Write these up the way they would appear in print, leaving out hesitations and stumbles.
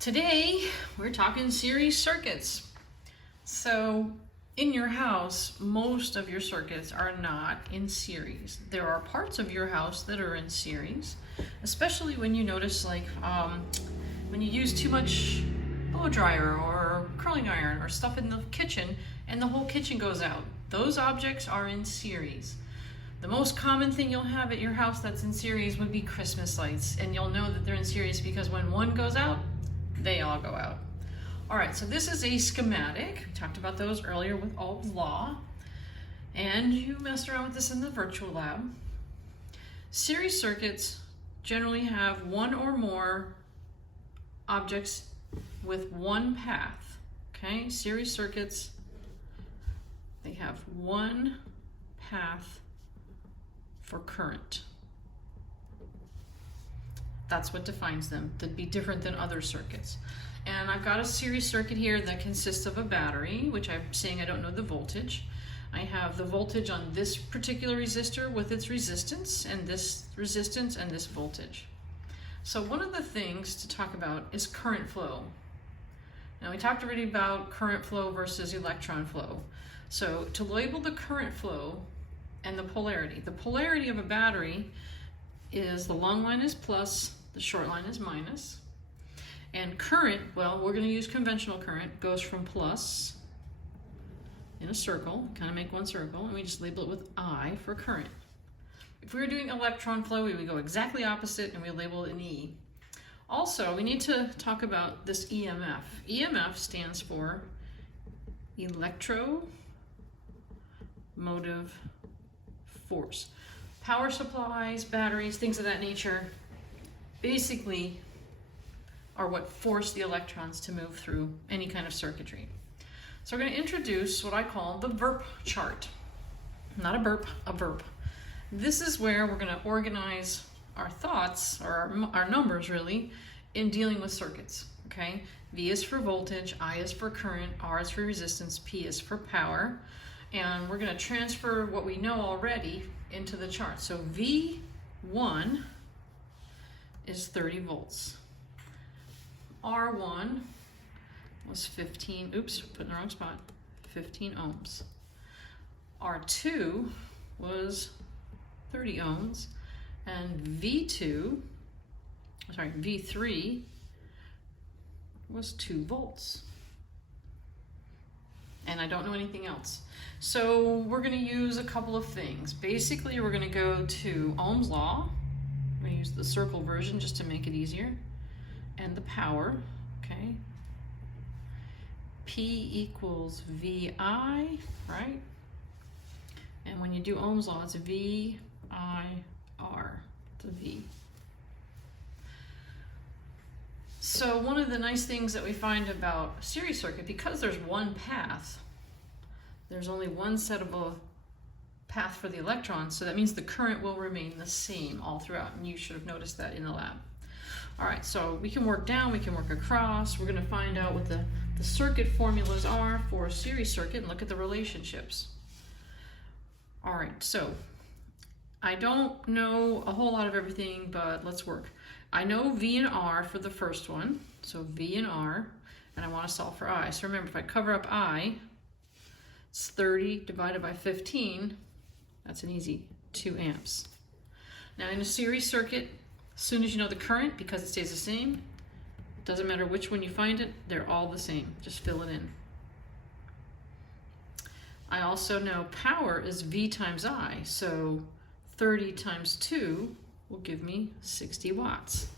Today, we're talking series circuits. So, in your house, most of your circuits are not in series. There are parts of your house that are in series, especially when you notice when you use too much blow dryer or curling iron or stuff in the kitchen and the whole kitchen goes out. Those objects are in series. The most common thing you'll have at your house that's in series would be Christmas lights, and you'll know that they're in series because when one goes out, they all go out. All right, so this is a schematic. We talked about those earlier with Ohm's law, and you messed around with this in the virtual lab. Series circuits generally have one or more objects with one path, okay? Series circuits, they have one path for current. That's what defines them. They'd be different than other circuits. And I've got a series circuit here that consists of a battery, which I'm saying I don't know the voltage. I have the voltage on this particular resistor with its resistance, and this resistance, and this voltage. So one of the things to talk about is current flow. Now we talked already about current flow versus electron flow. So to label the current flow and the polarity of a battery is the long line is plus, the short line is minus. And current, well, we're going to use conventional current, goes from plus in a circle, kind of make one circle, and we just label it with I for current. If we were doing electron flow, we would go exactly opposite and we label it an E. Also, we need to talk about this EMF. EMF stands for electromotive force. Power supplies, batteries, things of that nature, basically are what force the electrons to move through any kind of circuitry. So we're going to introduce what I call the VERP chart. Not a burp, a VERP. This is where we're going to organize our thoughts, or our numbers really, in dealing with circuits. Okay? V is for voltage, I is for current, R is for resistance, P is for power. And we're going to transfer what we know already into the chart. So V1 is 30 volts. R1 was 15, oops, put in the wrong spot, 15 ohms. R2 was 30 ohms. And V3 was 2 volts. And I don't know anything else. So we're going to use a couple of things. Basically, we're going to go to Ohm's law. I'm going to use the circle version just to make it easier. And the power, okay? P equals VI, right? And when you do Ohm's law, it's VIR, the V. So one of the nice things that we find about a series circuit, because there's one path, there's only one set of a path for the electrons, so that means the current will remain the same all throughout, and you should have noticed that in the lab. All right, so we can work down, we can work across. We're going to find out what the circuit formulas are for a series circuit and look at the relationships. All right, so I don't know a whole lot of everything, but let's work. I know V and R for the first one, so V and R, and I want to solve for I. So remember, if I cover up I, it's 30 divided by 15, that's an easy 2 amps. Now in a series circuit, as soon as you know the current, because it stays the same, doesn't matter which one you find it, they're all the same. Just fill it in. I also know power is V times I, so 30 times 2 will give me 60 watts.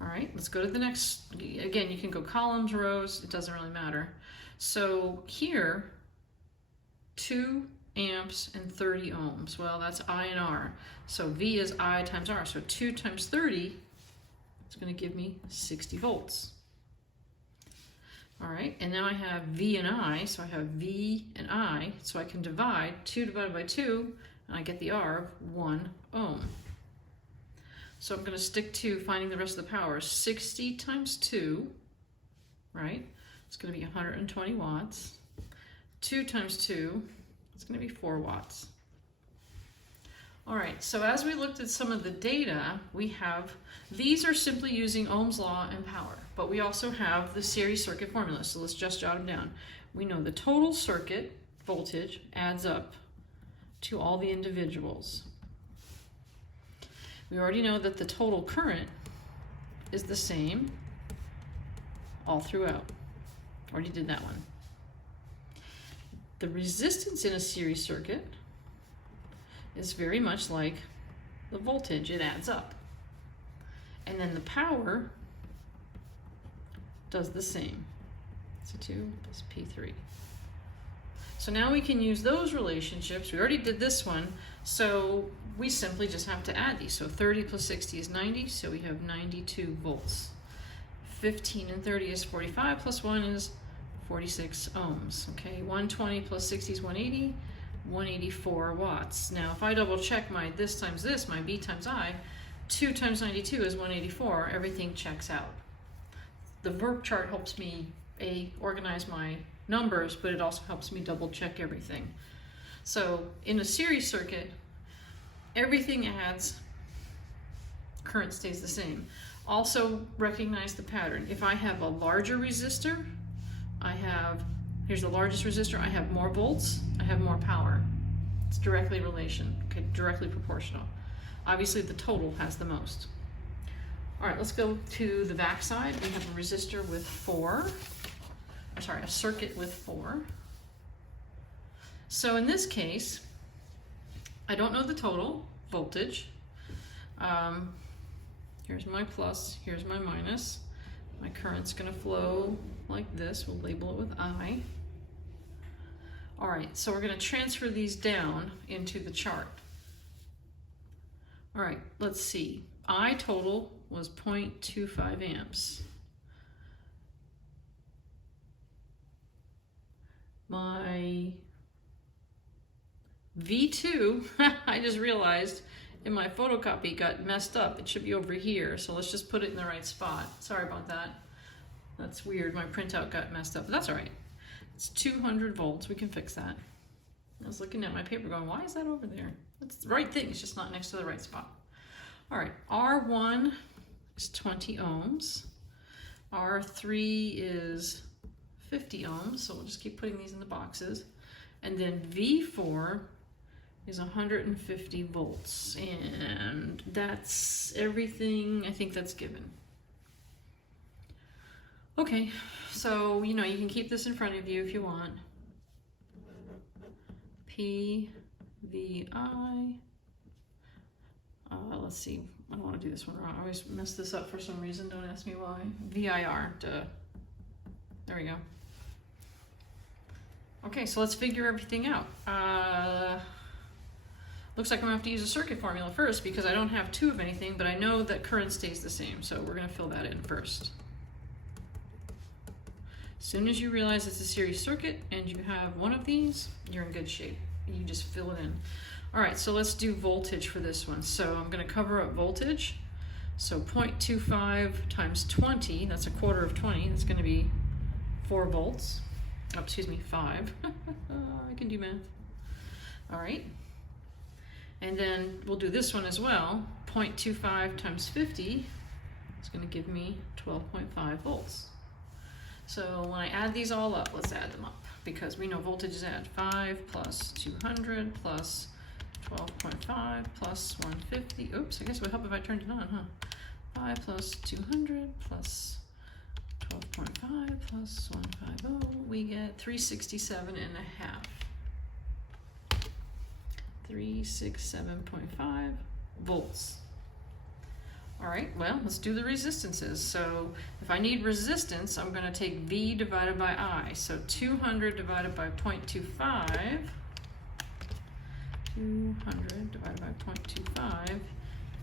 All right, let's go to the next. Again, you can go columns, rows, it doesn't really matter. So here, 2 amps and 30 ohms. Well, that's I and R. So V is I times R. So 2 times 30 is going to give me 60 volts. All right, and now I have V and I, so I have V and I, so I can divide 2 divided by 2, and I get the R of 1 ohm. So I'm going to stick to finding the rest of the power. 60 times 2, right? It's going to be 120 watts. 2 times 2, it's going to be 4 watts. All right, so as we looked at some of the data, we have, these are simply using Ohm's law and power, but we also have the series circuit formula, so let's just jot them down. We know the total circuit voltage adds up to all the individuals. We already know that the total current is the same all throughout. Already did that one. The resistance in a series circuit is very much like the voltage, it adds up. And then the power does the same. So 2 plus P3. So now we can use those relationships. We already did this one, so we simply just have to add these. So 30 plus 60 is 90, so we have 92 volts. 15 and 30 is 45, plus 1 is 46 ohms. Okay, 120 plus 60 is 180, 184 watts. Now if I double check my this times this, my B times I, 2 times 92 is 184, everything checks out. The verb chart helps me organize my numbers, but it also helps me double check everything. So in a series circuit, everything adds, current stays the same. Also recognize the pattern. If I have a larger resistor, here's the largest resistor, I have more volts, I have more power. It's directly directly proportional. Obviously the total has the most. All right, let's go to the back side. We have a resistor with a circuit with 4. So in this case, I don't know the total voltage. Here's my plus, here's my minus. My current's gonna flow like this. We'll label it with I. All right, so we're gonna transfer these down into the chart. All right, let's see. I total was 0.25 amps. My V2, I just realized in my photocopy got messed up. It should be over here, so let's just put it in the right spot. Sorry about that. That's weird, my printout got messed up, but that's all right. It's 200 volts, we can fix that. I was looking at my paper going, why is that over there? It's the right thing, it's just not next to the right spot. All right, R1 is 20 ohms. R3 is 50 ohms, so we'll just keep putting these in the boxes. And then V4 is 150 volts, and that's everything. I think that's given. Okay, so you can keep this in front of you if you want. P, V, I. Let's see, I don't want to do this one wrong. I always mess this up for some reason, don't ask me why. VIR, duh. There we go. Okay, so let's figure everything out. Looks like I'm gonna have to use a circuit formula first because I don't have 2 of anything, but I know that current stays the same, so we're gonna fill that in first. As soon as you realize it's a series circuit and you have one of these, you're in good shape. You just fill it in. All right, so let's do voltage for this one. So I'm gonna cover up voltage. So 0.25 times 20, that's a quarter of 20, that's gonna be 4 volts. Oh, excuse me, 5. I can do math. All right. And then we'll do this one as well. 0.25 times 50 is going to give me 12.5 volts. So when I add these all up, let's add them up because we know voltage is add 5 plus 200 plus 12.5 plus 150. Oops, I guess it would help if I turned it on, huh? 5 plus 200 plus 12.5 plus 150, we get 367 and a half. 367.5 volts. All right, well, let's do the resistances. So if I need resistance, I'm gonna take V divided by I. So 200 divided by 0.25, 200 divided by 0.25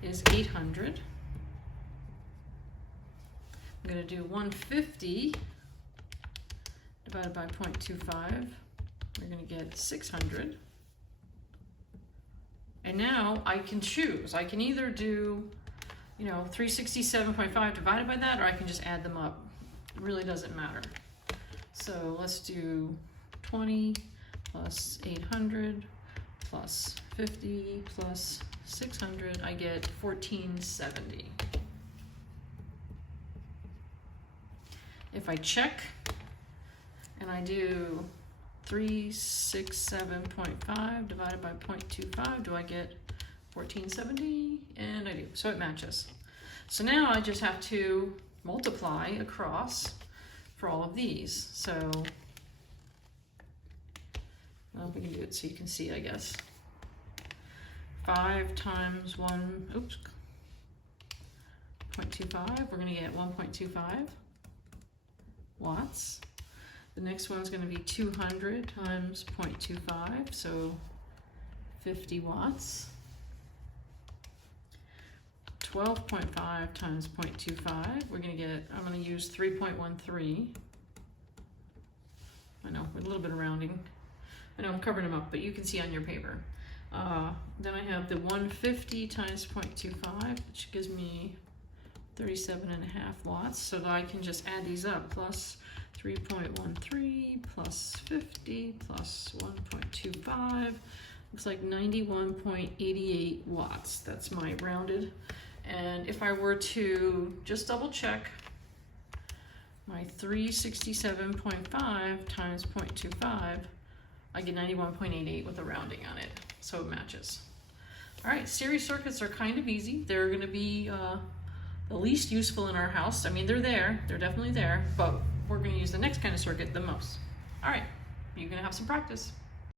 is 800. I'm going to do 150 divided by 0.25. We're going to get 600. And now I can choose. I can either do, 367.5 divided by that, or I can just add them up. It really doesn't matter. So let's do 20 plus 800 plus 50 plus 600, I get 1470. If I check and I do 367.5 divided by 0.25, do I get 1470? And I do, so it matches. So now I just have to multiply across for all of these. So, well, we can do it so you can see, I guess. 5 times 1, oops, 0.25, we're gonna get 1.25 watts. The next one's gonna be 200 times 0.25, so 50 watts. 12.5 times 0.25, we're gonna get, I'm gonna use 3.13. I know, we're a little bit of rounding. I know I'm covering them up, but you can see on your paper. Then I have the 150 times 0.25, which gives me 37.5 watts, so that I can just add these up, plus 3.13 plus 50 plus 1.25, looks like 91.88 watts. That's my rounded. And if I were to just double check my 367.5 times 0.25, I get 91.88 with a rounding on it, so it matches. All right, series circuits are kind of easy. They're gonna be the least useful in our house. I mean, they're there, they're definitely there, but we're gonna use the next kind of circuit the most. All right, you're gonna have some practice.